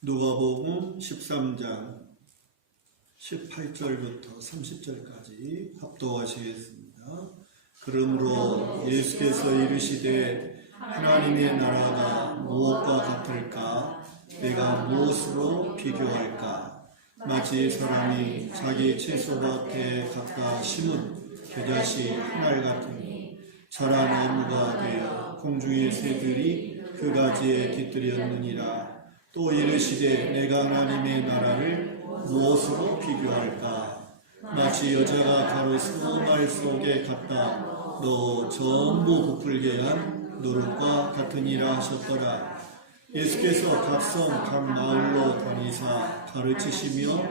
누가복음 13장 18절부터 30절까지 합독하시겠습니다. 그러므로 예수께서 이르시되 하나님의 나라가 무엇과 같을까? 내가 무엇으로 비교할까? 마치 사람이 자기 채소밭에 갖다 심은 겨자씨 한 알 같으니 자란 나무가 되어 공중의 새들이 그 가지에 깃들였느니라. 또 이르시되 내가 하나님의 나라를 무엇으로 비교할까? 마치 여자가 가루 20알 속에 갖다 넣어 전부 부풀게 한 누룩과 같으니라 하셨더라. 예수께서 각성 각 마을로 다니사 가르치시며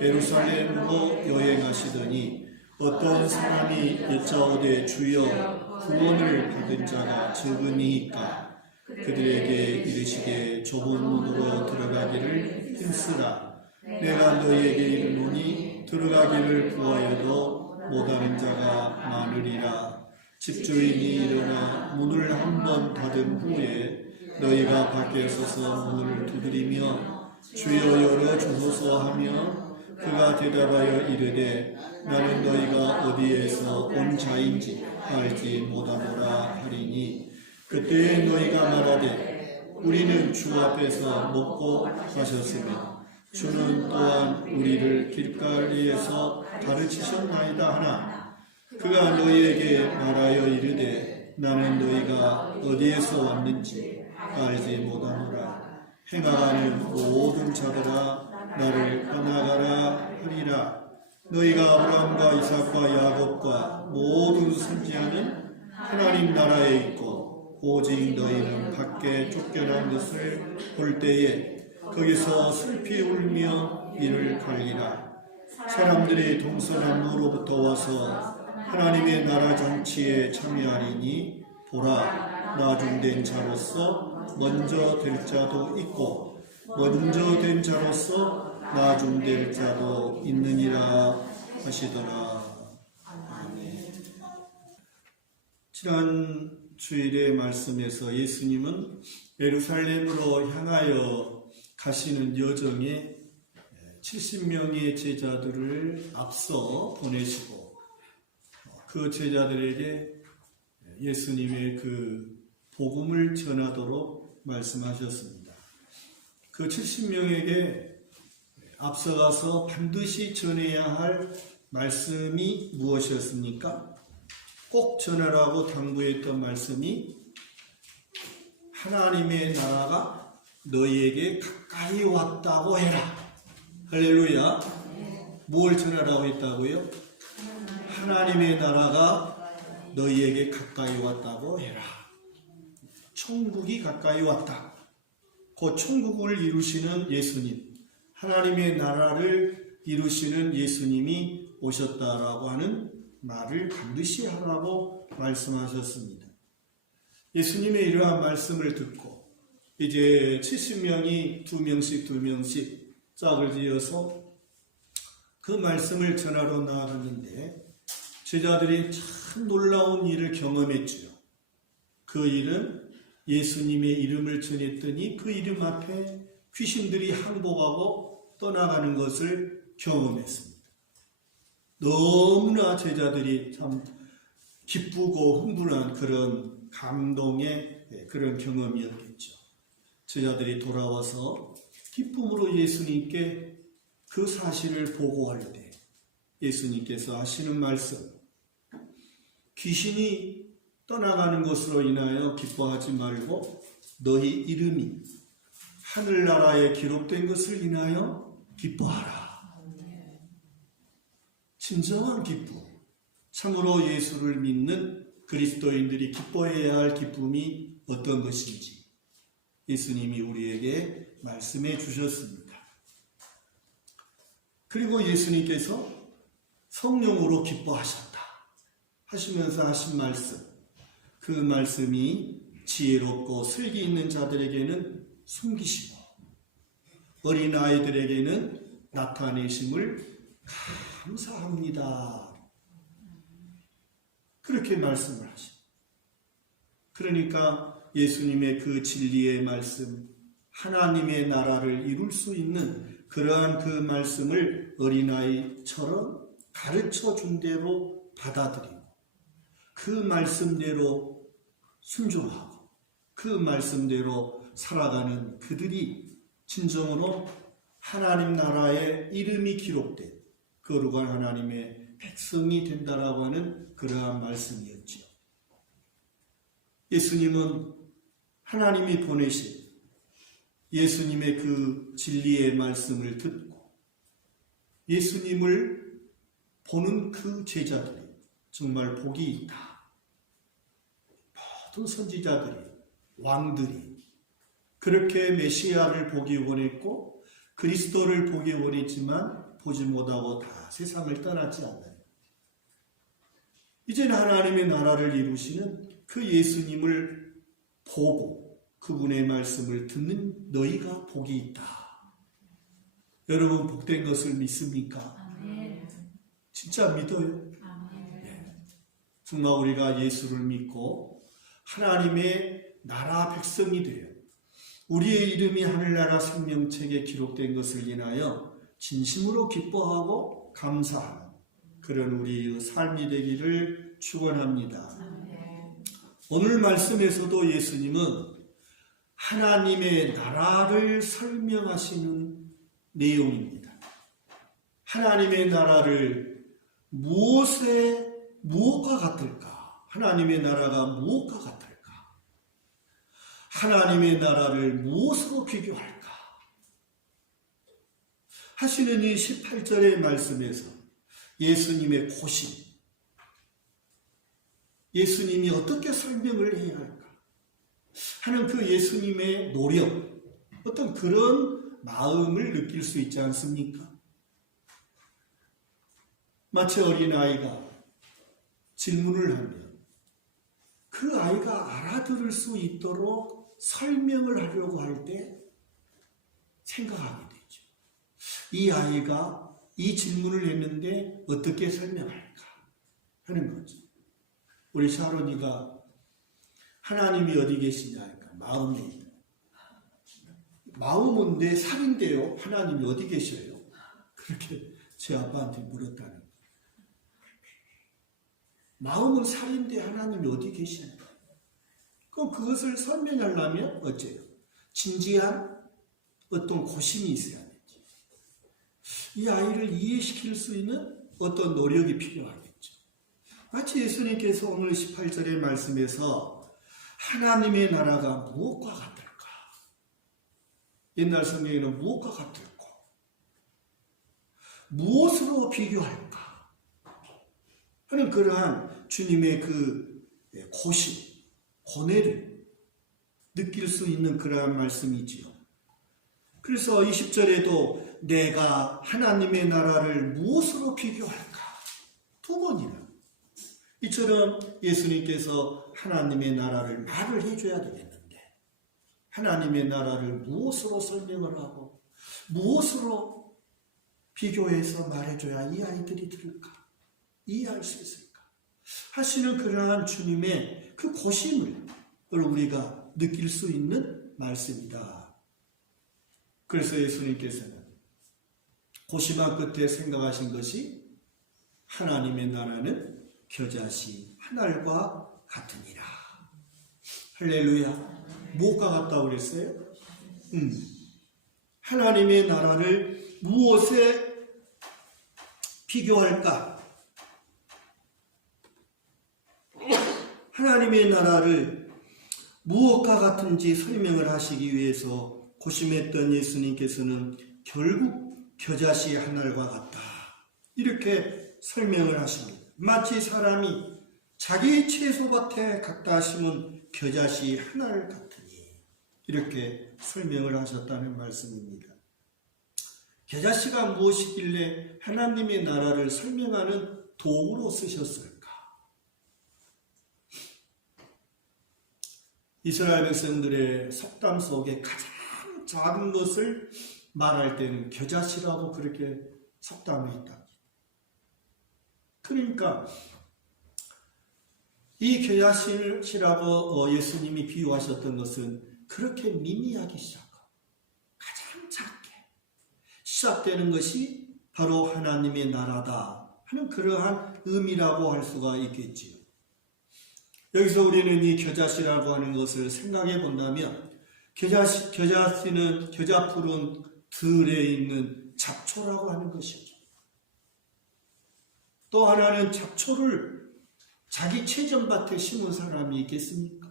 예루살렘으로 여행하시더니 어떤 사람이 여짜오되 주여 구원을 받은 자가 적으니이까? 그들에게 이르시되 좁은 문으로 들어가기를 힘쓰라. 내가 너희에게 이르노니 들어가기를 구하여도 못하는 자가 많으리라. 집주인이 일어나 문을 한 번 닫은 후에 너희가 밖에 서서 문을 두드리며 주여 열어주소서 하며 그가 대답하여 이르되 나는 너희가 어디에서 온 자인지 알지 못하노라 하리니 그때에 너희가 말하되 우리는 주 앞에서 먹고 마셨으며 주는 또한 우리를 길거리에서 가르치셨나이다 하나 그가 너희에게 말하여 이르되 나는 너희가 어디에서 왔는지 알지 못하노라. 행하가는 모든 자들아 나를 떠나가라 하리라. 너희가 아브라함과 이삭과 야곱과 모든 선지자는 하나님 나라에 있고 오직 너희는 밖에 쫓겨난 것을 볼 때에 거기서 슬피 울며 이를 갈리라. 사람들이 동서남북으로부터 와서 하나님의 나라 잔치에 참여하리니 보라 나중된 자로서 먼저 될 자도 있고 먼저 된 자로서 나중될 자도 있느니라 하시더라. 아멘. 지난 주일의 말씀에서 예수님은 예루살렘으로 향하여 가시는 여정에 70명의 제자들을 앞서 보내시고 그 제자들에게 예수님의 그 복음을 전하도록 말씀하셨습니다. 그 70명에게 앞서가서 반드시 전해야 할 말씀이 무엇이었습니까? 꼭 전하라고 당부했던 말씀이 하나님의 나라가 너희에게 가까이 왔다고 해라. 할렐루야. 뭘 전하라고 했다고요? 하나님의 나라가 너희에게 가까이 왔다고 해라. 천국이 가까이 왔다. 그 천국을 이루시는 예수님, 하나님의 나라를 이루시는 예수님이 오셨다라고 하는 말을 반드시 하라고 말씀하셨습니다. 예수님의 이러한 말씀을 듣고 이제 70명이 2명씩 짝을 지어서 그 말씀을 전하러 나아갔는데 제자들이 참 놀라운 일을 경험했죠. 그 일은 예수님의 이름을 전했더니 그 이름 앞에 귀신들이 항복하고 떠나가는 것을 경험했습니다. 너무나 제자들이 참 기쁘고 흥분한 그런 감동의 그런 경험이었겠죠. 제자들이 돌아와서 기쁨으로 예수님께 그 사실을 보고할 때 예수님께서 하시는 말씀, 귀신이 떠나가는 것으로 인하여 기뻐하지 말고 너희 이름이 하늘나라에 기록된 것을 인하여 기뻐하라. 진정한 기쁨, 참으로 예수를 믿는 그리스도인들이 기뻐해야 할 기쁨이 어떤 것인지 예수님이 우리에게 말씀해 주셨습니다. 그리고 예수님께서 성령으로 기뻐하셨다 하시면서 하신 말씀, 그 말씀이 지혜롭고 슬기 있는 자들에게는 숨기시고 어린아이들에게는 나타내심을 감사합니다. 그렇게 말씀을 하십니다. 그러니까 예수님의 그 진리의 말씀, 하나님의 나라를 이룰 수 있는 그러한 그 말씀을 어린아이처럼 가르쳐 준 대로 받아들이고 그 말씀대로 순종하고 그 말씀대로 살아가는 그들이 진정으로 하나님 나라의 이름이 기록된 거룩한 하나님의 백성이 된다라고 하는 그러한 말씀이었지요. 예수님은 하나님이 보내신 예수님의 그 진리의 말씀을 듣고 예수님을 보는 그 제자들이 정말 복이 있다. 모든 선지자들이, 왕들이 그렇게 메시아를 보기 원했고 그리스도를 보기 원했지만 보지 못하고 다 세상을 떠났지 않나요? 이제는 하나님의 나라를 이루시는 그 예수님을 보고 그분의 말씀을 듣는 너희가 복이 있다. 여러분 복된 것을 믿습니까? 아멘. 진짜 믿어요? 아멘. 네. 정말 우리가 예수를 믿고 하나님의 나라 백성이 되어 우리의 이름이 하늘나라 생명책에 기록된 것을 인하여 진심으로 기뻐하고 감사하는 그런 우리의 삶이 되기를 축원합니다. 오늘 말씀에서도 예수님은 하나님의 나라를 설명하시는 내용입니다. 하나님의 나라를 무엇과 같을까? 하나님의 나라가 무엇과 같을까? 하나님의 나라를 무엇으로 비교할까? 하시는 이 18절의 말씀에서 예수님의 고심, 예수님이 어떻게 설명을 해야 할까 하는 그 예수님의 노력, 어떤 그런 마음을 느낄 수 있지 않습니까? 마치 어린아이가 질문을 하면 그 아이가 알아들을 수 있도록 설명을 하려고 할 때 생각하게 되죠. 이 아이가 이 질문을 했는데 어떻게 설명할까 하는 거죠. 우리 샤론이가 하나님이 어디 계시냐 할까? 마음에 있다. 마음은 내 살인데요. 하나님이 어디 계셔요? 그렇게 제 아빠한테 물었다는 거예요. 마음은 살인데 하나님이 어디 계시냐? 그럼 그것을 설명하려면 어째요? 진지한 어떤 고심이 있어야 되죠. 이 아이를 이해시킬 수 있는 어떤 노력이 필요하겠죠. 마치 예수님께서 오늘 18절의 말씀에서 하나님의 나라가 무엇과 같을까? 옛날 성경에는 무엇과 같을까? 무엇으로 비교할까? 하는 그러한 주님의 그 고심, 고뇌를 느낄 수 있는 그러한 말씀이지요. 그래서 20절에도 내가 하나님의 나라를 무엇으로 비교할까? 두 번이나. 이처럼 예수님께서 하나님의 나라를 말을 해줘야 되겠는데 하나님의 나라를 무엇으로 설명을 하고 무엇으로 비교해서 말해줘야 이 아이들이 들을까? 이해할 수 있을까? 하시는 그러한 주님의 그 고심을 우리가 느낄 수 있는 말씀이다. 그래서 예수님께서는 고심한 끝에 생각하신 것이 하나님의 나라는 겨자씨 한 알과 같으니라. 할렐루야. 무엇과 같다고 그랬어요? 하나님의 나라를 무엇에 비교할까? 하나님의 나라를 무엇과 같은지 설명을 하시기 위해서 고심했던 예수님께서는 결국 겨자씨 한 알과 같다. 이렇게 설명을 하십니다. 마치 사람이 자기 채소밭에 갖다 심은 겨자씨 한 알 같으니 이렇게 설명을 하셨다는 말씀입니다. 겨자씨가 무엇이길래 하나님의 나라를 설명하는 도구로 쓰셨을까? 이스라엘 백성들의 속담 속에 가장 작은 것을 말할 때는 겨자씨라고 그렇게 속담을 했다. 그러니까 이 겨자씨라고 예수님이 비유하셨던 것은 그렇게 미미하기 시작하고 시작되는 것이 바로 하나님의 나라다 하는 그러한 의미라고 할 수가 있겠지요. 여기서 우리는 이 겨자씨라고 하는 것을 생각해 본다면 겨자씨는 겨자풀은 들에 있는 잡초라고 하는 것이죠. 또 하나는 잡초를 자기 채전밭에 심은 사람이 있겠습니까?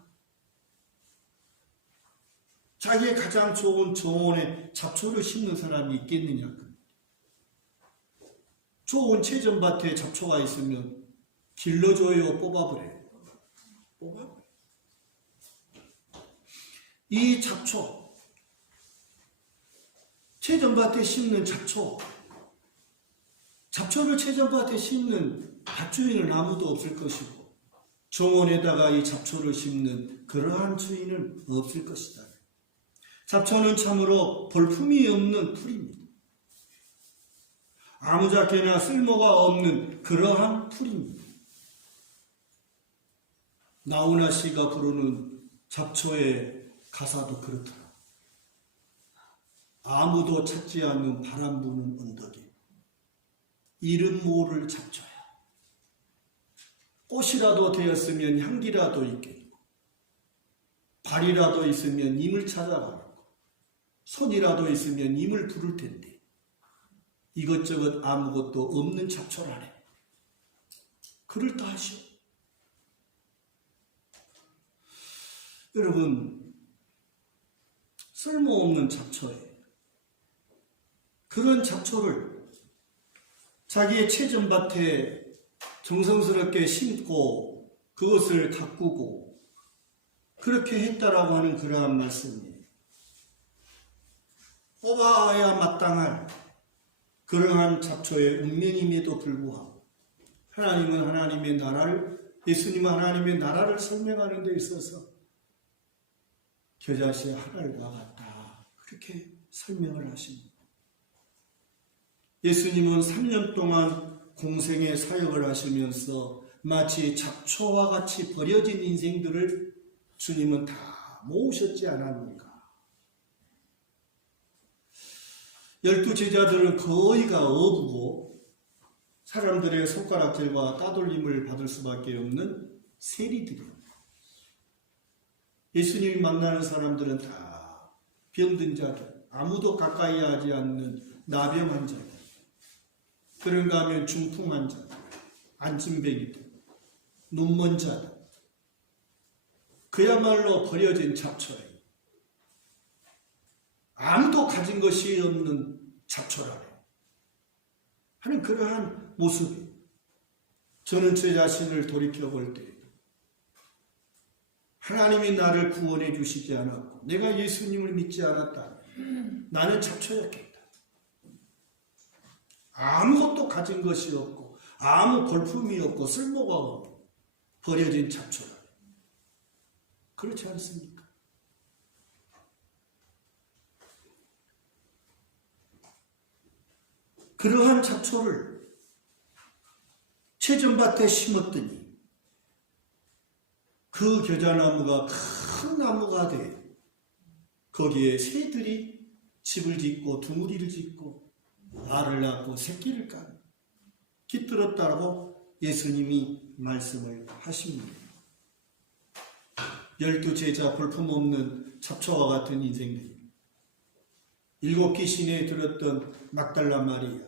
자기의 가장 좋은 정원에 잡초를 심는 사람이 있겠느냐? 좋은 채전밭에 잡초가 있으면 길러줘요, 뽑아버려요? 뽑아버려요. 이 잡초, 채전밭에 심는 잡초를 채전밭에 심는 밭주인은 아무도 없을 것이고 정원에다가 이 잡초를 심는 그러한 주인은 없을 것이다. 잡초는 참으로 볼품이 없는 풀입니다. 아무짝게나 쓸모가 없는 그러한 풀입니다. 나훈아 씨가 부르는 잡초의 가사도 그렇더라. 아무도 찾지 않는 바람 부는 언덕에 이름 모를 잡초야. 꽃이라도 되었으면 향기라도 있겠고 발이라도 있으면 임을 찾아가고 손이라도 있으면 임을 부를 텐데 이것저것 아무것도 없는 잡초라네. 그럴듯하시오. 여러분, 쓸모없는 잡초에 그런 잡초를 자기의 채전밭에 정성스럽게 심고 그것을 가꾸고 그렇게 했다라고 하는 그러한 말씀이에요. 뽑아야 마땅할 그러한 잡초의 운명임에도 불구하고 하나님은 하나님의 나라를, 예수님은 하나님의 나라를 설명하는 데 있어서 겨자씨 하늘과 같다 그렇게 설명을 하십니다. 예수님은 3년 동안 공생의 사역을 하시면서 마치 잡초와 같이 버려진 인생들을 주님은 다 모으셨지 않았는가? 12 제자들은 거의가 어부고 사람들의 손가락질과 따돌림을 받을 수밖에 없는 세리들이에요. 예수님이 만나는 사람들은 다 병든 자들, 아무도 가까이 하지 않는 나병한 자들, 그런가 하면 중풍한 자들, 안진뱅이들, 눈먼 자들, 그야말로 버려진 잡초예요. 아무도 가진 것이 없는 잡초라네 하는 그러한 모습이 저는 제 자신을 돌이켜볼 때 하나님이 나를 구원해 주시지 않았고 내가 예수님을 믿지 않았다면 나는 잡초였겠다. 아무것도 가진 것이 없고 아무 볼품이 없고 쓸모가 없고 버려진 잡초라네. 그렇지 않습니까? 그러한 잡초를 채전밭에 심었더니 그 겨자나무가 큰 나무가 돼 거기에 새들이 집을 짓고 둥우리를 짓고 알을 낳고 새끼를 까고 깃들었다고 예수님이 말씀을 하십니다. 12 제자 볼품없는 잡초와 같은 인생들이 7 귀신에 들었던 막달라 마리아,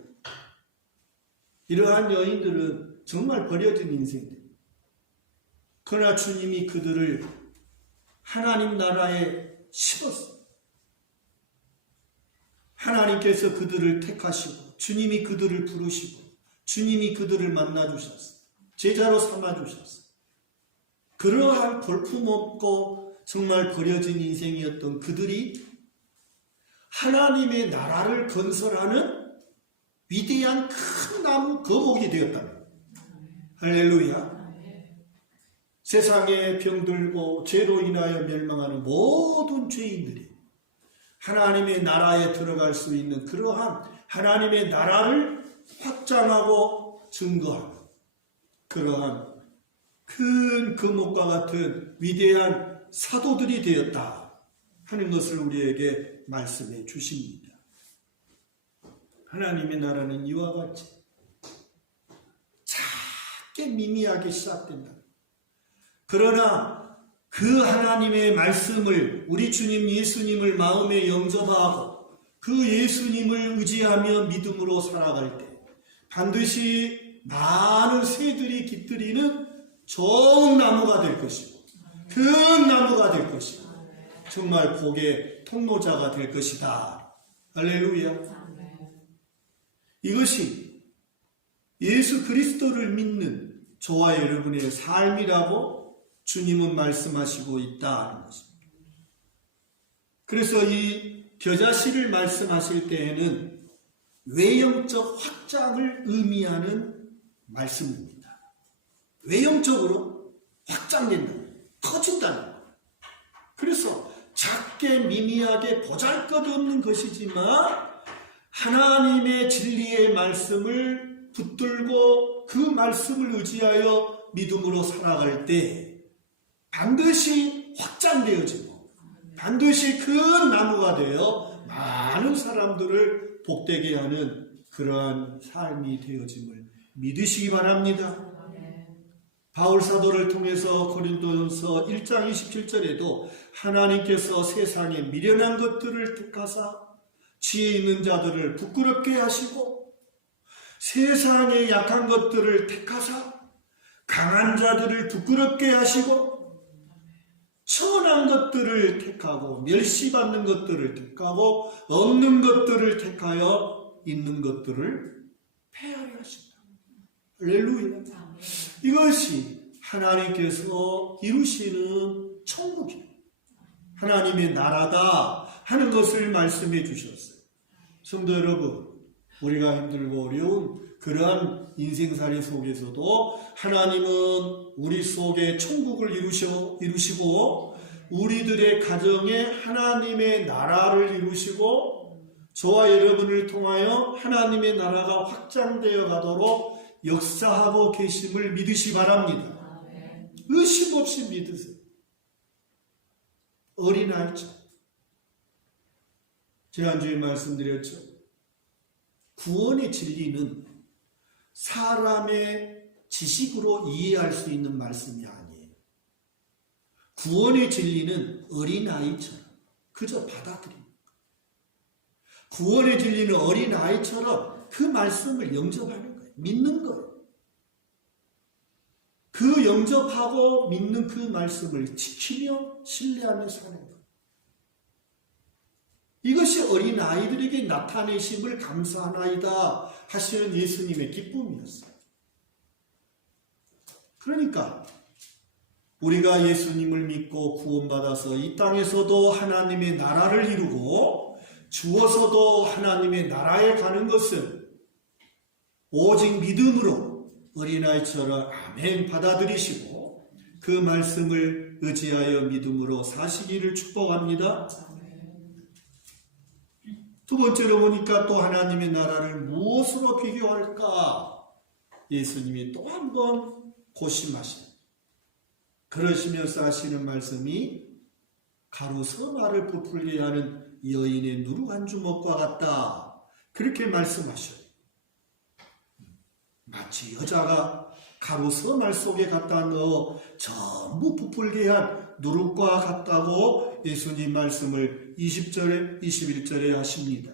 이러한 여인들은 정말 버려진 인생들. 그러나 주님이 그들을 하나님 나라에 심었어요. 하나님께서 그들을 택하시고 주님이 그들을 부르시고 주님이 그들을 만나주셨어요. 제자로 삼아주셨어요. 그러한 볼품없고 정말 버려진 인생이었던 그들이 하나님의 나라를 건설하는 위대한 큰 나무 거목이 되었다. 할렐루야. 세상에 병들고 죄로 인하여 멸망하는 모든 죄인들이 하나님의 나라에 들어갈 수 있는 그러한 하나님의 나라를 확장하고 증거하는 그러한 큰 거목과 같은 위대한 사도들이 되었다 하는 것을 우리에게 말씀해 주십니다. 하나님의 나라는 이와 같이 작게 미미하게 시작된다. 그러나 그 하나님의 말씀을 우리 주님 예수님을 마음에 영접하고 그 예수님을 의지하며 믿음으로 살아갈 때 반드시 많은 새들이 깃들이는 좋은 나무가 될 것이고 큰 나무가 될 것이고 정말 복의 통로자가 될 것이다. 할렐루야. 이것이 예수 그리스도를 믿는 저와 여러분의 삶이라고 주님은 말씀하시고 있다 하는 것입니다. 그래서 이 겨자씨를 말씀하실 때에는 외형적 확장을 의미하는 말씀입니다. 외형적으로 확장된다. 커진다는 거예요. 그래서 작게 미미하게 보잘것없는 것이지만 하나님의 진리의 말씀을 붙들고 그 말씀을 의지하여 믿음으로 살아갈 때 반드시 확장되어지고 반드시 큰 나무가 되어 많은 사람들을 복되게 하는 그러한 삶이 되어짐을 믿으시기 바랍니다. 바울 사도를 통해서 고린도전서 1장 27절에도 하나님께서 세상에 미련한 것들을 택하사 지혜 있는 자들을 부끄럽게 하시고 세상에 약한 것들을 택하사 강한 자들을 부끄럽게 하시고 천한 것들을 택하고 멸시받는 것들을 택하고 없는 것들을 택하여 있는 것들을 폐하려 하신다. 할렐루야. 이것이 하나님께서 이루시는 천국이에요. 하나님의 나라다 하는 것을 말씀해 주셨어요. 성도 여러분, 우리가 힘들고 어려운 그러한 인생살이 속에서도 하나님은 우리 속에 천국을 이루시고 우리들의 가정에 하나님의 나라를 이루시고 저와 여러분을 통하여 하나님의 나라가 확장되어 가도록 역사하고 계심을 믿으시 바랍니다. 의심 없이 믿으세요. 어린아이죠. 지난주에 말씀드렸죠. 구원의 진리는 사람의 지식으로 이해할 수 있는 말씀이 아니에요. 구원의 진리는 어린아이처럼 그저 받아들입니다. 구원의 진리는 어린아이처럼 그 말씀을 영접하는 거예요. 믿는 거예요. 그 영접하고 믿는 그 말씀을 지키며 신뢰하며 사는 거예요. 이것이 어린아이들에게 나타내심을 감사하나이다 하시는 예수님의 기쁨이었어요. 그러니까 우리가 예수님을 믿고 구원받아서 이 땅에서도 하나님의 나라를 이루고 죽어서도 하나님의 나라에 가는 것은 오직 믿음으로 어린아이처럼 아멘 받아들이시고 그 말씀을 의지하여 믿음으로 사시기를 축복합니다. 두 번째로 보니까 또 하나님의 나라를 무엇으로 비교할까? 예수님이 또 한 번 고심하십니다. 그러시면서 하시는 말씀이 가루 서말을 부풀게 하는 여인의 누룩 한 주먹과 같다. 그렇게 말씀하셔요. 마치 여자가 가루 서말 속에 갖다 넣어 전부 부풀게 한 누룩과 같다고 예수님 말씀을 20절에 21절에 하십니다.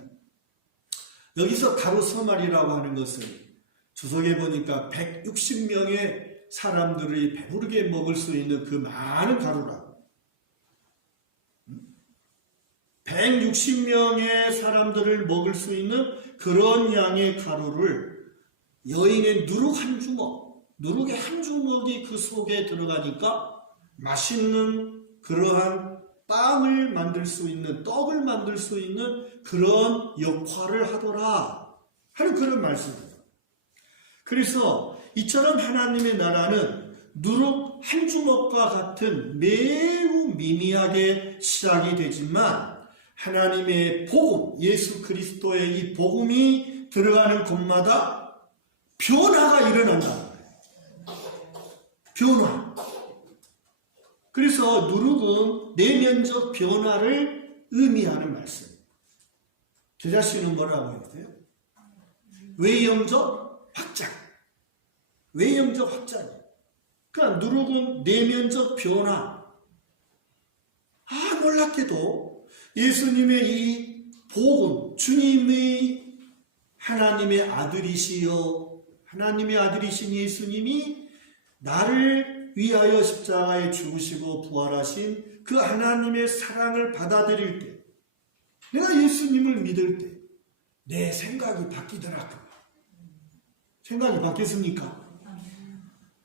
여기서 가루 서말이라고 하는 것은 주석에 보니까 160명의 사람들이 배부르게 먹을 수 있는 그 많은 가루라고. 160명의 사람들을 먹을 수 있는 그런 양의 가루를 여인의 누룩 한 주먹, 누룩의 한 주먹이 그 속에 들어가니까 맛있는 그러한 빵을 만들 수 있는, 떡을 만들 수 있는 그런 역할을 하더라 하는 그런 말씀입니다. 그래서 이처럼 하나님의 나라는 누룩 한 주먹과 같은 매우 미미하게 시작이 되지만 하나님의 복음, 예수 그리스도의 이 복음이 들어가는 곳마다 변화가 일어난다는 거예요. 변화. 그래서 누룩은 내면적 변화를 의미하는 말씀. 겨자씨는 뭐라고 해야 돼요? 외형적 확장. 외형적 확장이에요. 그러니까 누룩은 내면적 변화. 놀랍게도 예수님의 이 복음, 주님의 하나님의 아들이시여, 하나님의 아들이신 예수님이 나를 위하여 십자가에 죽으시고 부활하신 그 하나님의 사랑을 받아들일 때, 내가 예수님을 믿을 때 내 생각이 바뀌더라고요. 생각이 바뀌었습니까?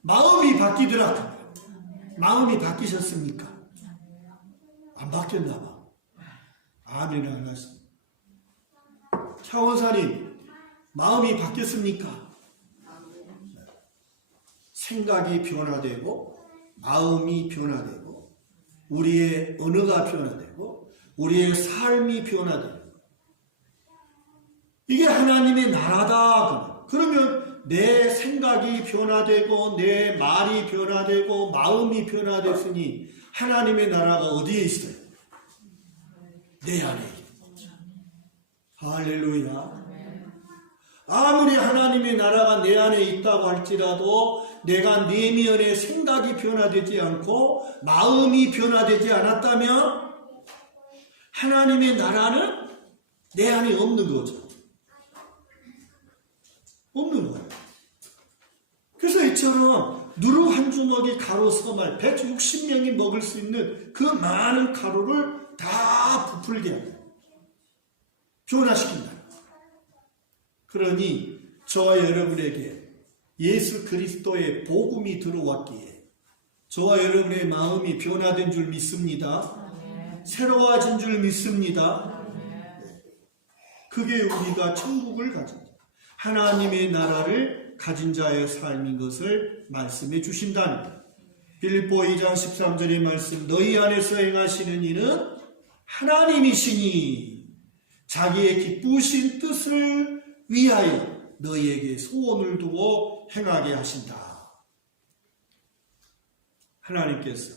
마음이 바뀌더라고요. 마음이 바뀌셨습니까? 안 바뀌었나 봐. 아멘 안 하셨습니다. 차원사님, 마음이 바뀌었습니까? 생각이 변화되고 마음이 변화되고 우리의 언어가 변화되고 우리의 삶이 변화되고, 이게 하나님의 나라다. 그러면 내 생각이 변화되고 내 말이 변화되고 마음이 변화됐으니 하나님의 나라가 어디에 있어요? 내 안에. 할렐루야. 아무리 하나님의 나라가 내 안에 있다고 할지라도 내가 내면의 생각이 변화되지 않고 마음이 변화되지 않았다면 하나님의 나라는 내 안에 없는 거죠. 없는 거예요. 그래서 이처럼 누룩 한 주먹이 가루 서말 160명이 먹을 수 있는 그 많은 가루를 다 부풀게 합니다. 변화시킨다. 그러니 저와 여러분에게 예수 그리스도의 복음이 들어왔기에 저와 여러분의 마음이 변화된 줄 믿습니다. 새로워진 줄 믿습니다. 그게 우리가 천국을 가진 하나님의 나라를 가진 자의 삶인 것을 말씀해 주신다는 빌립보 2장 13절의 말씀, 너희 안에서 행하시는 이는 하나님이시니 자기의 기쁘신 뜻을 위하여 너희에게 소원을 두고 행하게 하신다. 하나님께서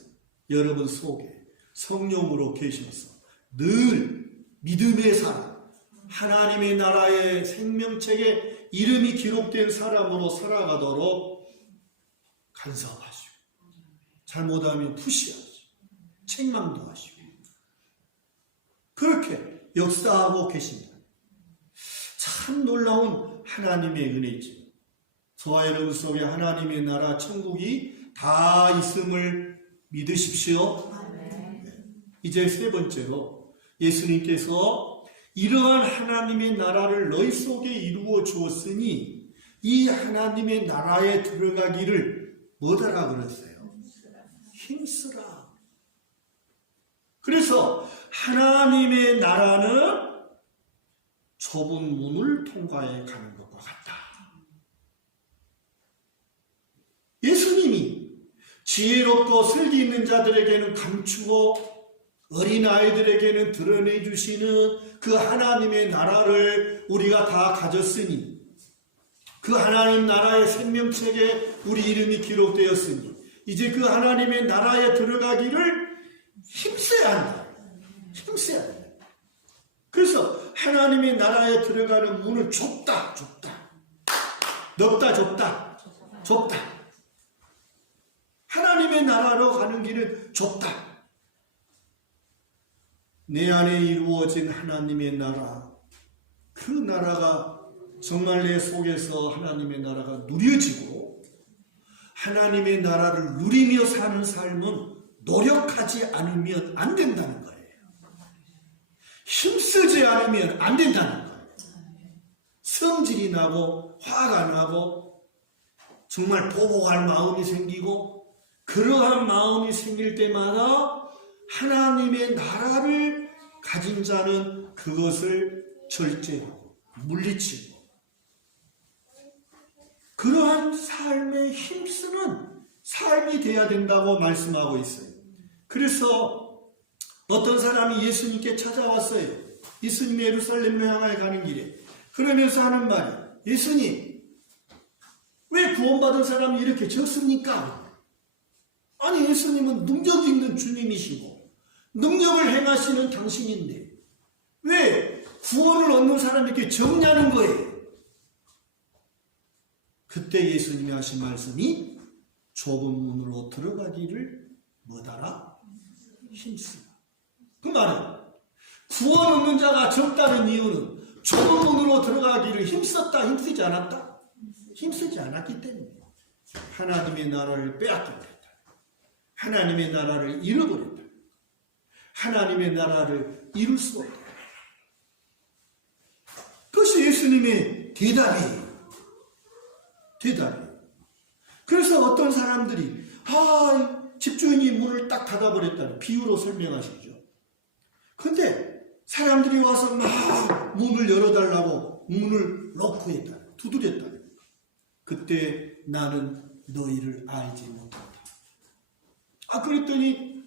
여러분 속에 성령으로 계셔서 늘 믿음의 사람, 하나님의 나라의 생명책에 이름이 기록된 사람으로 살아가도록 간섭하시고, 잘못하면 푸시하시고 책망도 하시고 그렇게 역사하고 계십니다. 참 놀라운 하나님의 은혜죠. 저와 여러분 속에 하나님의 나라 천국이 다 있음을 믿으십시오. 이제 세 번째로 예수님께서 이러한 하나님의 나라를 너희 속에 이루어 주었으니 이 하나님의 나라에 들어가기를 뭐더라 그랬어요? 힘쓰라. 그래서 하나님의 나라는 좁은 문을 통과해 가는 것과 같다. 예수님이 지혜롭고 슬기 있는 자들에게는 감추고 어린아이들에게는 드러내 주시는 그 하나님의 나라를 우리가 다 가졌으니, 그 하나님 나라의 생명책에 우리 이름이 기록되었으니 이제 그 하나님의 나라에 들어가기를 힘써야 한다. 힘써야 한다. 그래서 하나님의 나라에 들어가는 문은 좁다. 넓다. 좁다. 하나님의 나라로 가는 길은 좁다. 내 안에 이루어진 하나님의 나라, 그 나라가 정말 내 속에서 하나님의 나라가 누려지고 하나님의 나라를 누리며 사는 삶은 노력하지 않으면 안 된다는 거예요. 힘쓰지 않으면 안 된다는 거예요. 성질이 나고 화가 나고 정말 보복할 마음이 생기고, 그러한 마음이 생길 때마다 하나님의 나라를 가진 자는 그것을 절제하고 물리치고 그러한 삶에 힘쓰는 삶이 돼야 된다고 말씀하고 있어요. 그래서 어떤 사람이 예수님께 찾아왔어요. 예수님이 예루살렘으로 향하여 가는 길에. 그러면서 하는 말이, 예수님, 왜 구원받은 사람이 이렇게 적습니까? 아니, 예수님은 능력 있는 주님이시고 능력을 행하시는 당신인데 왜 구원을 얻는 사람이 이렇게 적냐는 거예요. 그때 예수님이 하신 말씀이 좁은 문으로 들어가기를 뭐다라? 힘쓰라. 그 말은 구원 얻는 자가 적다는 이유는 좁은 문으로 들어가기를 힘쓰지 않았다? 힘쓰지 않았기 때문이에요. 하나님의 나라를 빼앗겨버렸다. 하나님의 나라를 잃어버렸다. 하나님의 나라를 이룰 수 없다. 그것이 예수님의 대답이에요. 그래서 어떤 사람들이 집주인이 문을 딱 닫아버렸다는 비유로 설명하시죠. 근데 사람들이 와서 막 문을 열어달라고 문을 놓고 했다. 두드렸다. 그때 나는 너희를 알지 못한다. 그랬더니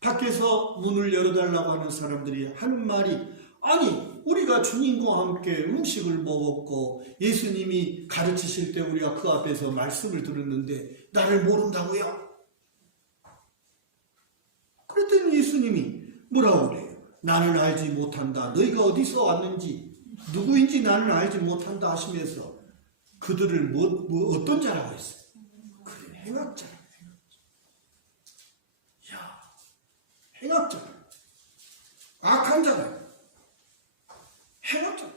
밖에서 문을 열어달라고 하는 사람들이 하는 말이, 아니 우리가 주님과 함께 음식을 먹었고 예수님이 가르치실 때 우리가 그 앞에서 말씀을 들었는데 나를 모른다고요? 그랬더니 예수님이 뭐라고 그래요? 나는 알지 못한다. 너희가 어디서 왔는지 누구인지 나는 알지 못한다 하시면서 그들을 어떤 자라고 했어요? 그래, 행악자. 행악자. 악한 자다. 행악자.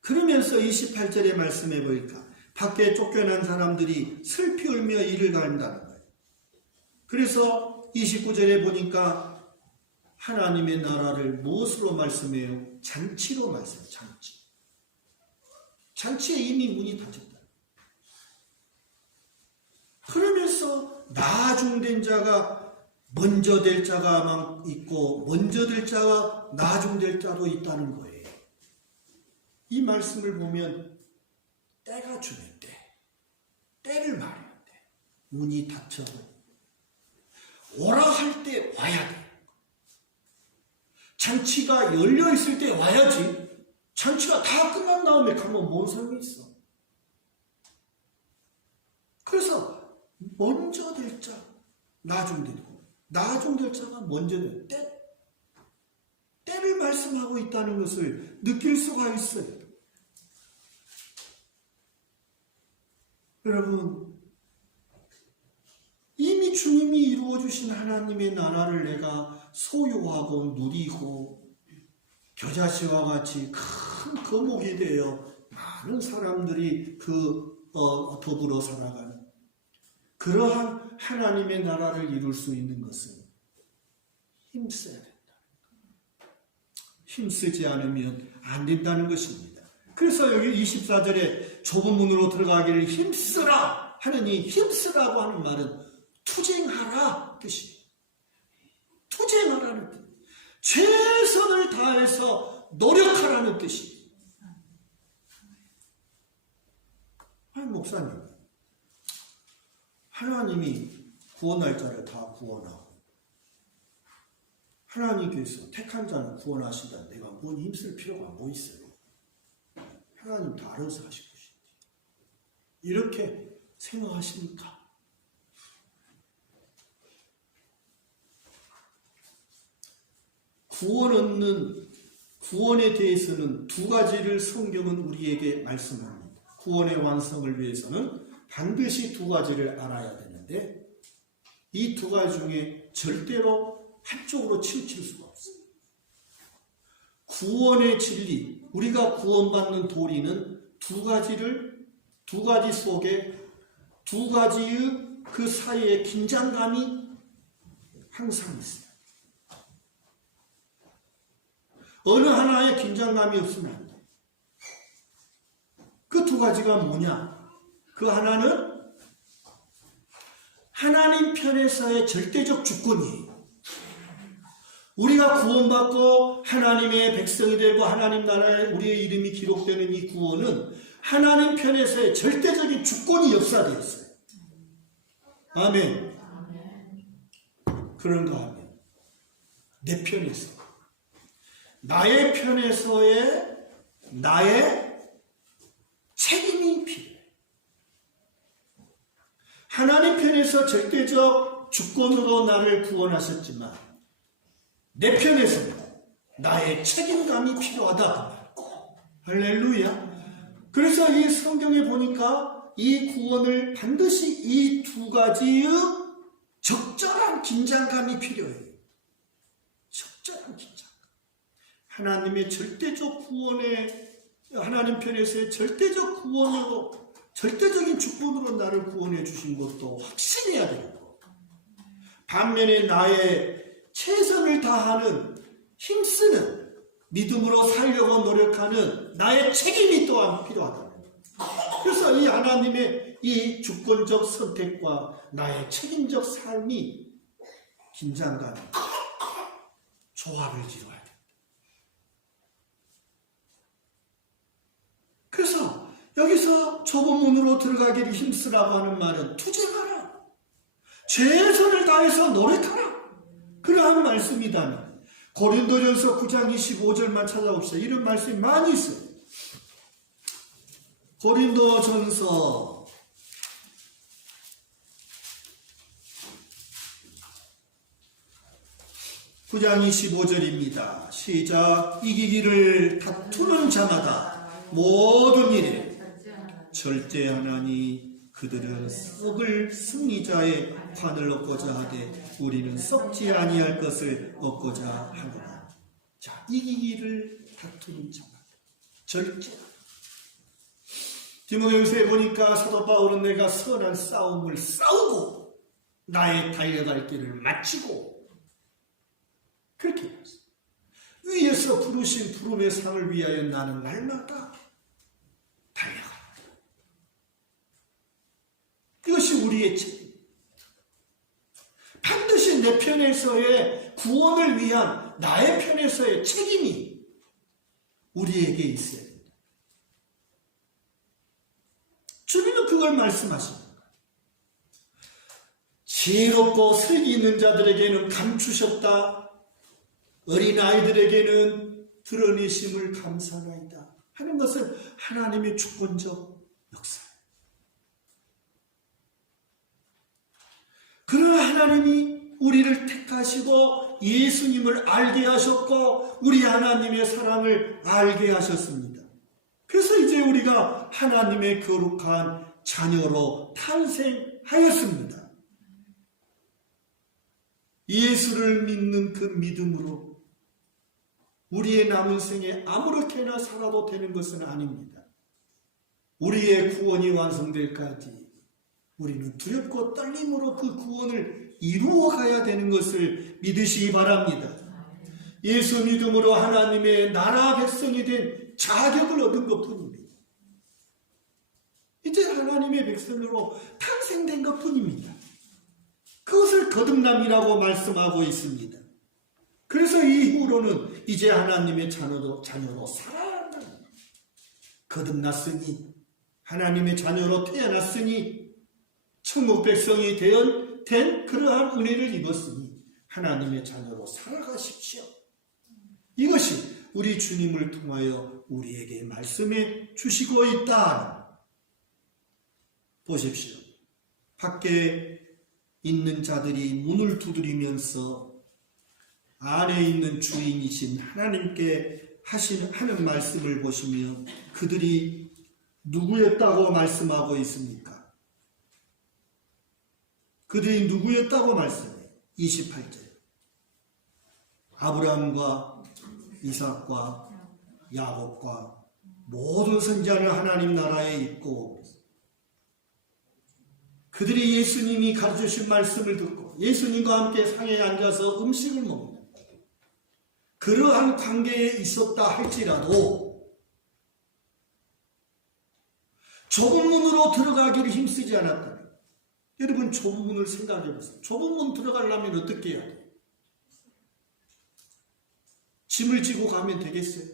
그러면서 28절의 말씀해 보니까 밖에 쫓겨난 사람들이 슬피 울며 이를 갈는다는 거예요. 그래서 29절에 보니까 하나님의 나라를 무엇으로 말씀해요? 잔치로 말씀해요. 잔치에 이미 문이 닫혔다. 그러면서 나중된 자가 먼저 될 자가 있고 먼저 될 자가 나중될 자도 있다는 거예요. 이 말씀을 보면 때가 주는 때를 말해야 돼. 문이 닫혀도 오라 할 때 와야 돼. 잔치가 열려있을 때 와야지. 잔치가 다 끝난 다음에 가면 뭔 소용이 있어. 그래서 먼저 될 자, 나중될 자가 먼저 될 때를 말씀하고 있다는 것을 느낄 수가 있어요. 여러분, 이미 주님이 이루어주신 하나님의 나라를 내가 소유하고 누리고 겨자씨와 같이 큰 거목이 되어 많은 사람들이 더불어 살아가는 그러한 하나님의 나라를 이룰 수 있는 것은 힘써야 된다. 힘쓰지 않으면 안 된다는 것입니다. 그래서 여기 24절에 좁은 문으로 들어가기를 힘쓰라 하느니, 힘쓰라고 하는 말은 투쟁하라 뜻이에요. 투쟁하라는 뜻. 최선을 다해서 노력하라는 뜻이에요. 아니, 목사님, 하나님이 구원할 자를 다 구원하고 하나님께서 택한 자는 구원하시다. 내가 뭔 힘쓸 필요가 뭐 있어요? 하나님 다 알아서 하실 것인지. 이렇게 생각하십니까? 구원에 대해서는 두 가지를 성경은 우리에게 말씀합니다. 구원의 완성을 위해서는 반드시 두 가지를 알아야 되는데 이 두 가지 중에 절대로 한쪽으로 치우칠 수가 없어요. 구원의 진리, 우리가 구원받는 도리는 두 가지 속에 두 가지의 그 사이에 긴장감이 항상 있어요. 어느 하나에 긴장감이 없으면 안 돼. 그 두 가지가 뭐냐? 그 하나는 하나님 편에서의 절대적 주권이에요. 우리가 구원받고 하나님의 백성이 되고 하나님 나라에 우리의 이름이 기록되는 이 구원은 하나님 편에서의 절대적인 주권이 역사되어 있어요. 아멘. 그런가 하면 내 편에서, 나의 편에서의 나의 책임이 필요해. 하나님 편에서 절대적 주권으로 나를 구원하셨지만 내 편에서는 나의 책임감이 필요하다. 할렐루야. 그래서 이 성경에 보니까 이 구원을 반드시 이 두 가지의 적절한 긴장감이 필요해요. 적절한 긴장감. 하나님의 절대적 구원에, 하나님 편에서의 절대적 구원으로, 절대적인 주권으로 나를 구원해 주신 것도 확신해야 되고, 반면에 나의 최선을 다하는, 힘쓰는, 믿음으로 살려고 노력하는 나의 책임이 또한 필요하다. 그래서 이 하나님의 이 주권적 선택과 나의 책임적 삶이 긴장감, 조합을 이루어야 됩니다. 그래서 여기서 좁은 문으로 들어가기를 힘쓰라고 하는 말은 투쟁하라, 최선을 다해서 노력하라, 그러한 말씀이다면 고린도전서 9장 25절만 찾아봅시다. 이런 말씀이 많이 있어요. 고린도전서 9장 25절입니다. 시작. 이기기를 다투는 자마다 모든 일에 절제하나니 그들은 썩을 승리자의 관을 얻고자 하되 우리는 썩지 아니할 것을 얻고자 하노라. 자, 이기기를 다투는 자마다 절제하라. 디모데후서에 보니까 사도 바울은 내가 선한 싸움을 싸우고 나의 달려갈 길을 마치고 그렇게 했어요. 위에서 부르신 부름의 상을 위하여 나는 날마다 달려간다. 이것이 우리의 책임. 반드시 내 편에서의 구원을 위한 나의 편에서의 책임이 우리에게 있어야 됩니다. 주님은 그걸 말씀하십니다. 지혜롭고 슬기 있는 자들에게는 감추셨다. 어린아이들에게는 드러내심을 감사하나이다 하는 것은 하나님의 주권적 역사예요. 그러나 하나님이 우리를 택하시고 예수님을 알게 하셨고 우리 하나님의 사랑을 알게 하셨습니다. 그래서 이제 우리가 하나님의 거룩한 자녀로 탄생하였습니다. 예수를 믿는 그 믿음으로 우리의 남은 생에 아무렇게나 살아도 되는 것은 아닙니다. 우리의 구원이 완성될까지 우리는 두렵고 떨림으로 그 구원을 이루어가야 되는 것을 믿으시기 바랍니다. 예수 믿음으로 하나님의 나라 백성이 된 자격을 얻은 것뿐입니다. 이제 하나님의 백성으로 탄생된 것뿐입니다. 그것을 거듭남이라고 말씀하고 있습니다. 그래서 이후로는 이제 하나님의 자녀로 살아야 한다. 거듭났으니 하나님의 자녀로 태어났으니 천국 백성이 된 그러한 은혜를 입었으니 하나님의 자녀로 살아가십시오. 이것이 우리 주님을 통하여 우리에게 말씀해 주시고 있다. 보십시오. 밖에 있는 자들이 문을 두드리면서 안에 있는 주인이신 하나님께 하는 말씀을 보시면 그들이 누구였다고 말씀하고 있습니까? 그들이 누구였다고 말씀해요. 28절. 아브라함과 이삭과 야곱과 모든 선지자는 하나님 나라에 있고 그들이 예수님이 가르쳐주신 말씀을 듣고 예수님과 함께 상에 앉아서 음식을 먹는 그러한 관계에 있었다 할지라도 좁은 문으로 들어가기를 힘쓰지 않았다면 여러분 좁은 문을 생각해 보세요. 좁은 문 들어가려면 어떻게 해야 돼요? 짐을 지고 가면 되겠어요?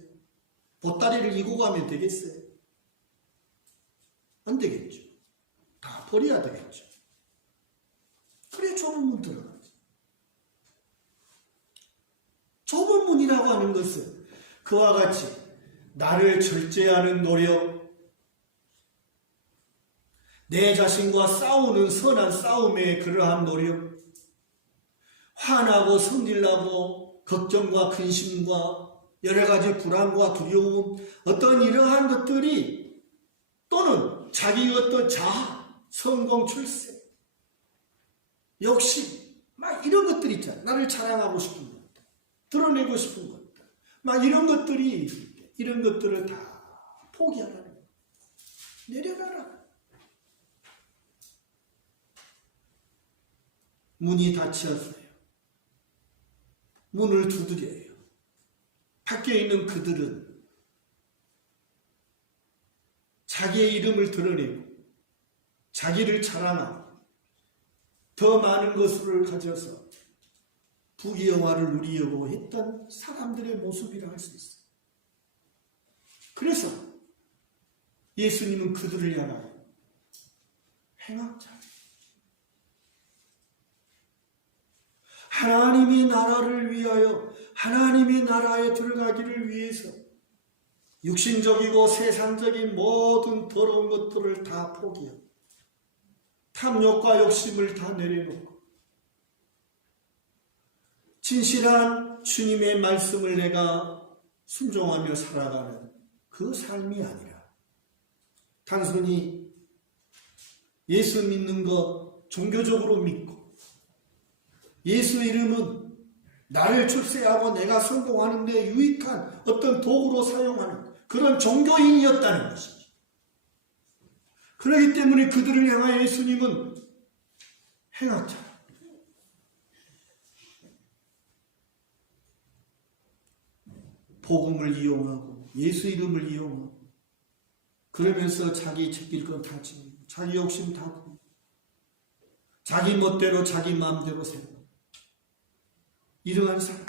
보따리를 이고 가면 되겠어요? 안 되겠죠. 다 버려야 되겠죠. 그래 좁은 문 들어가죠. 좁은 문이라고 하는 것은 그와 같이 나를 절제하는 노력, 내 자신과 싸우는 선한 싸움의 그러한 노력, 화나고 성질나고 걱정과 근심과 여러 가지 불안과 두려움, 어떤 이러한 것들이 또는 자기 어떤 자아, 성공, 출세, 욕심, 막 이런 것들 있잖아. 나를 자랑하고 싶은 것들, 드러내고 싶은 것들, 막 이런 것들이, 이런 것들을 다 포기하라는 거야. 내려놔라. 문이 닫혔어요. 문을 두드려요. 밖에 있는 그들은 자기의 이름을 드러내고 자기를 자랑하고 더 많은 것을 가져서 부귀영화를 누리려고 했던 사람들의 모습이라 할 수 있어요. 그래서 예수님은 그들을 향하여 행악자, 하나님의 나라를 위하여, 하나님의 나라에 들어가기를 위해서 육신적이고 세상적인 모든 더러운 것들을 다 포기하고 탐욕과 욕심을 다 내려놓고 진실한 주님의 말씀을 내가 순종하며 살아가는 그 삶이 아니라 단순히 예수 믿는 것 종교적으로 믿고 예수 이름은 나를 출세하고 내가 성공하는 데 유익한 어떤 도구로 사용하는 그런 종교인이었다는 것이지. 그렇기 때문에 그들을 향하여 예수님은 행악자, 복음을 이용하고 예수 이름을 이용하고 그러면서 자기 챙길 건 다 챙기고 자기 욕심 다 부리고 자기 멋대로 자기 마음대로 살고 이러한 사람,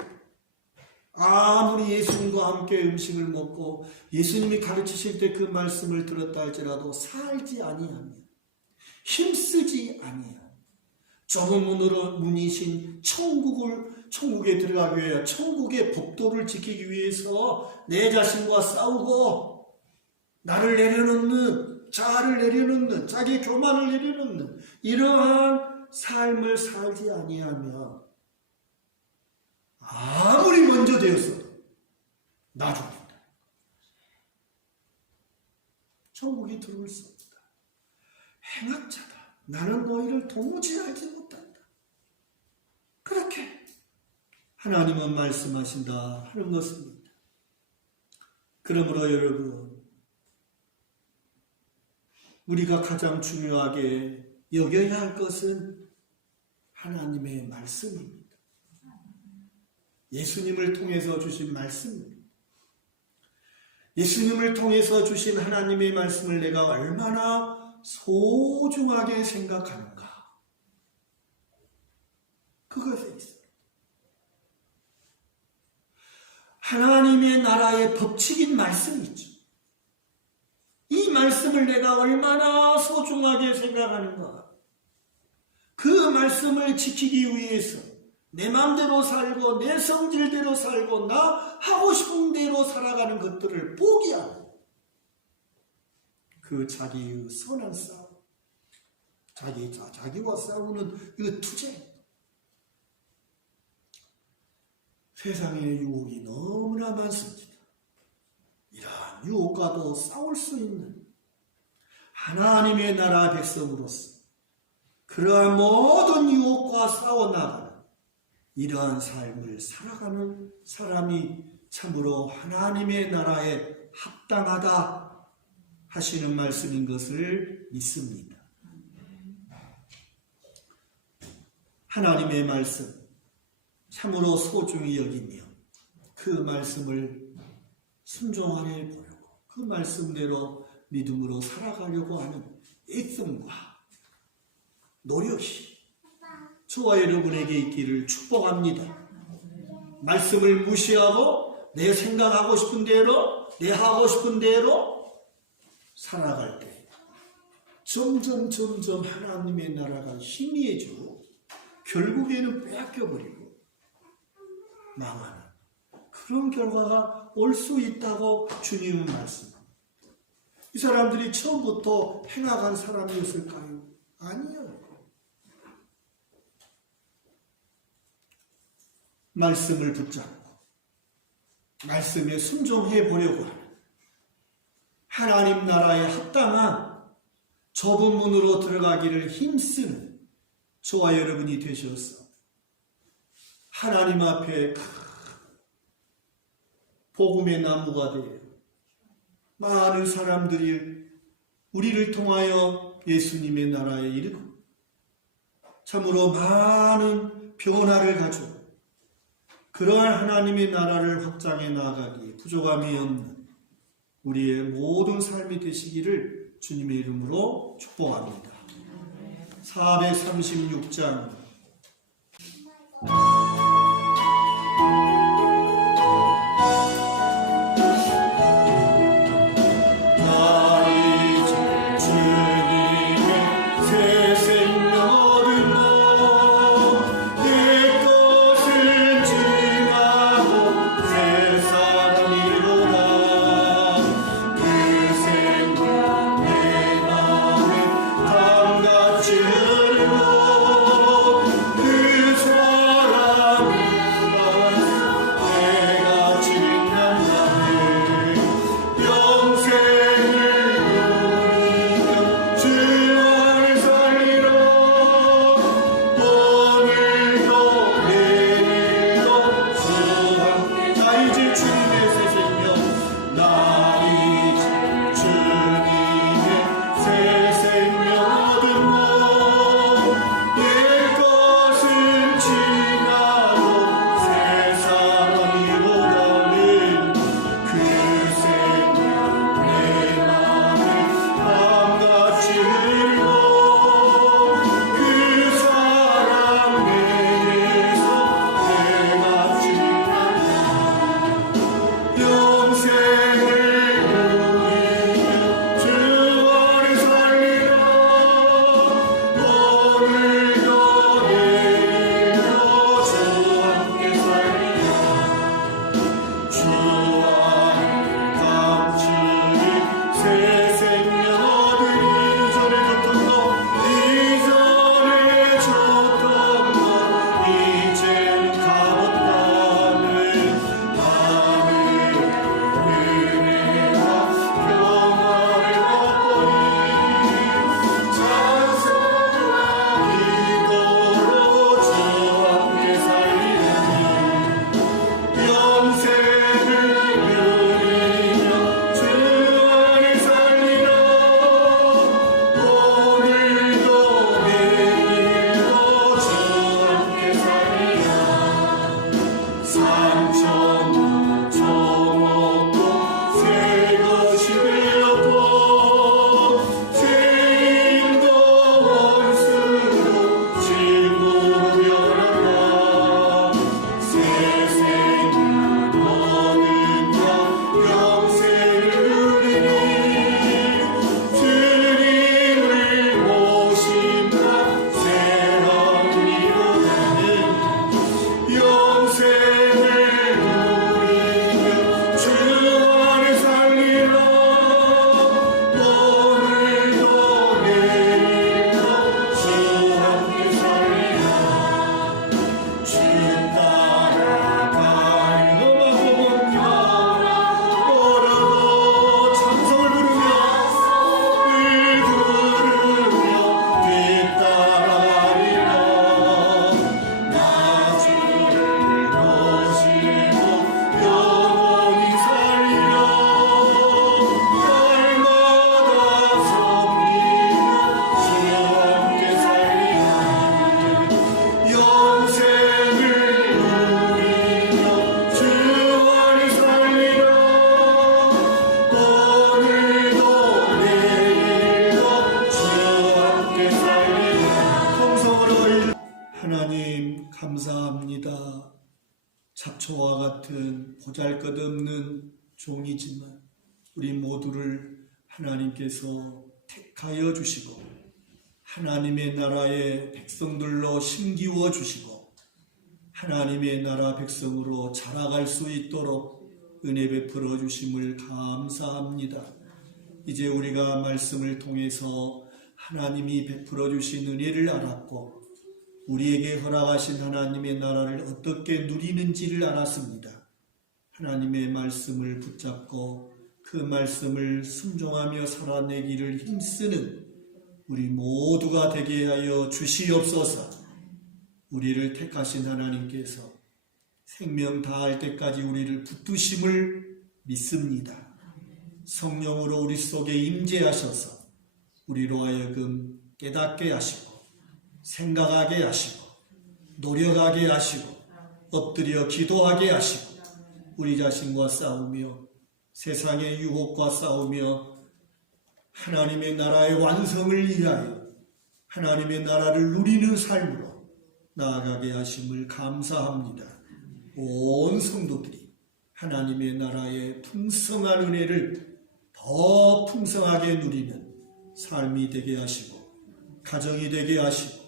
아무리 예수님과 함께 음식을 먹고 예수님이 가르치실 때 그 말씀을 들었다 할지라도 살지 아니하며 힘쓰지 아니하며 좁은 문이신 천국에 들어가기 위해 천국의 복도를 지키기 위해서 내 자신과 싸우고 나를 내려놓는, 자아를 내려놓는, 자기 교만을 내려놓는 이러한 삶을 살지 아니하며 아무리 먼저 되었어도 나중이다. 천국에 들어올 수 없다. 행악자다. 나는 너희를 도무지 알지 못한다. 그렇게 하나님은 말씀하신다 하는 것입니다. 그러므로 여러분, 우리가 가장 중요하게 여겨야 할 것은 하나님의 말씀입니다. 예수님을 통해서 주신 말씀입니다. 예수님을 통해서 주신 하나님의 말씀을 내가 얼마나 소중하게 생각하는가. 그것에 있어요. 하나님의 나라의 법칙인 말씀이 있죠. 이 말씀을 내가 얼마나 소중하게 생각하는가. 그 말씀을 지키기 위해서 내 마음대로 살고 내 성질대로 살고 나 하고 싶은 대로 살아가는 것들을 포기하고 그 자기의 선한 싸움, 자기와 싸우는 이 투쟁, 세상의 유혹이 너무나 많습니다. 이러한 유혹과도 싸울 수 있는 하나님의 나라 백성으로서 그러한 모든 유혹과 싸워나가는 이러한 삶을 살아가는 사람이 참으로 하나님의 나라에 합당하다 하시는 말씀인 것을 믿습니다. 하나님의 말씀 참으로 소중히 여기며 그 말씀을 순종하려 보려고 그 말씀대로 믿음으로 살아가려고 하는 애씀과 노력이 저와 여러분에게 있기를 축복합니다. 말씀을 무시하고 내 생각하고 싶은 대로, 내 하고 싶은 대로 살아갈 때 점점 하나님의 나라가 희미해지고 결국에는 빼앗겨버리고 망하는 그런 결과가 올 수 있다고 주님은 말씀합니다. 이 사람들이 처음부터 행악한 사람이었을까요? 아니요. 말씀을 붙잡고 말씀에 순종해 보려고 하는 하나님 나라에 합당한 좁은 문으로 들어가기를 힘쓰는 저와 여러분이 되셔서 하나님 앞에 복음의 나무가 되어 많은 사람들이 우리를 통하여 예수님의 나라에 이르고 참으로 많은 변화를 가지고 그러한 하나님의 나라를 확장해 나아가기에 부족함이 없는 우리의 모든 삶이 되시기를 주님의 이름으로 축복합니다. 436장 감사합니다. 잡초와 같은 보잘것없는 종이지만 우리 모두를 하나님께서 택하여 주시고 하나님의 나라의 백성들로 심기워 주시고 하나님의 나라 백성으로 자라갈 수 있도록 은혜 베풀어 주심을 감사합니다. 이제 우리가 말씀을 통해서 하나님이 베풀어 주신 은혜를 알았고 우리에게 허락하신 하나님의 나라를 어떻게 누리는지를 알았습니다. 하나님의 말씀을 붙잡고 그 말씀을 순종하며 살아내기를 힘쓰는 우리 모두가 되게 하여 주시옵소서. 우리를 택하신 하나님께서 생명 다할 때까지 우리를 붙드심을 믿습니다. 성령으로 우리 속에 임재하셔서 우리로 하여금 깨닫게 하시고 생각하게 하시고 노력하게 하시고 엎드려 기도하게 하시고 우리 자신과 싸우며 세상의 유혹과 싸우며 하나님의 나라의 완성을 위하여 하나님의 나라를 누리는 삶으로 나아가게 하심을 감사합니다. 온 성도들이 하나님의 나라의 풍성한 은혜를 더 풍성하게 누리는 삶이 되게 하시고 가정이 되게 하시고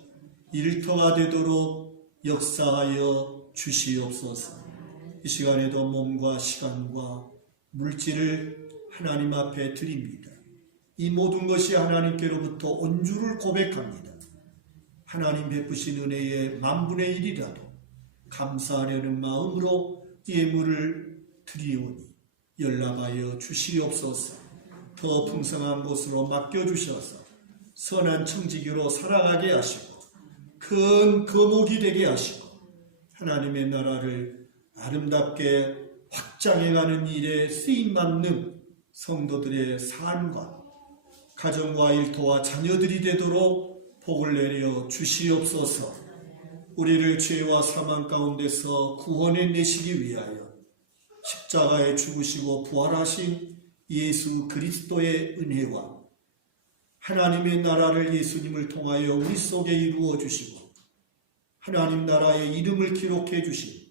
일터가 되도록 역사하여 주시옵소서. 이 시간에도 몸과 시간과 물질을 하나님 앞에 드립니다. 이 모든 것이 하나님께로부터 온 줄을 고백합니다. 하나님 베푸신 은혜의 만분의 1이라도 감사하려는 마음으로 예물을 드리오니 연락하여 주시옵소서. 더 풍성한 곳으로 맡겨주셔서 선한 청지기로 살아가게 하시고 큰 거목이 되게 하시고 하나님의 나라를 아름답게 확장해가는 일에 쓰임받는 성도들의 삶과 가정과 일터와 자녀들이 되도록 복을 내려 주시옵소서. 우리를 죄와 사망 가운데서 구원해 내시기 위하여 십자가에 죽으시고 부활하신 예수 그리스도의 은혜와 하나님의 나라를 예수님을 통하여 우리 속에 이루어 주시고 하나님 나라의 이름을 기록해 주신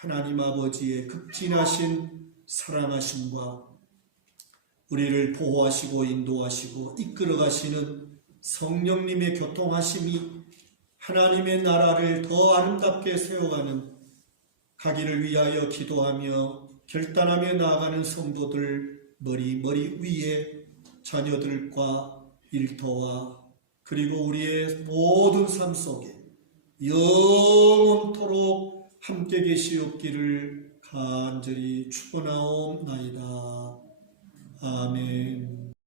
하나님 아버지의 극진하신 사랑하심과 우리를 보호하시고 인도하시고 이끌어 가시는 성령님의 교통하심이 하나님의 나라를 더 아름답게 세워가는 가기를 위하여 기도하며 결단하며 나아가는 성도들 머리 위에 자녀들과 일터와 그리고 우리의 모든 삶 속에 영원토록 함께 계시옵기를 간절히 축원하옵나이다. 아멘.